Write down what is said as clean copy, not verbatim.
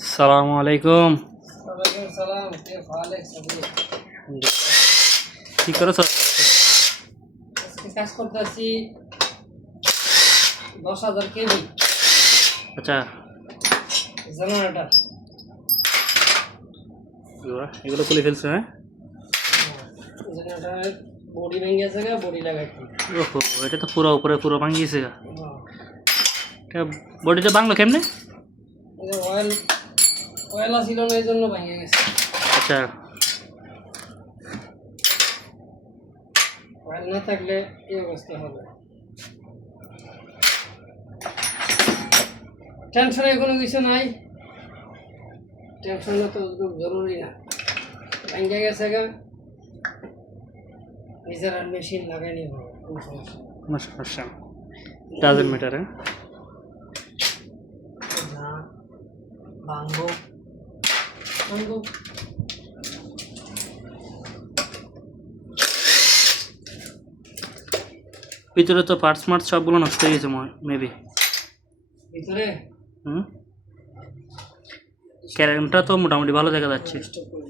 আসসালামু আলাইকুম। ওয়ালাইকুম সালাম। كيف حالك صديق? কি করছো? আজকে কাজ করতেছি 10,000 কেভি আচ্ছা, জেনারেটর। এগুলো খুলে ফেলছো? হ্যাঁ, জেনারেটরের বডি ভেঙে গেছে, বডি লাগাইছি। ওহো, এটা তো পুরো উপরে পুরো ভাঙিয়েছে। বডিটা ভাঙলো কেমনে? অয়েল অয়েল ছিল না, এই জন্য ভেঙে গেছে। আচ্ছা, অয়েল না থাকলে এই অবস্থা হবে। টেনশনের কোনো কিছু নাই, টেনশন তো জরুরি না। ভেঙে গেছে নিজের আর মেশিন লাগাই নিব, কোনো সমস্যা নেই। কোনো সমস্যা ডাজেন্ট ম্যাটার। ভাঙবো ভাঙবো। ভিতরে তো পার্টস মার্টস সবগুলো নষ্ট হয়ে গেছে মেবি। ভিতরে ক্যারেন্টটা তো মোটামুটি ভালো দেখা যাচ্ছে। নষ্ট করে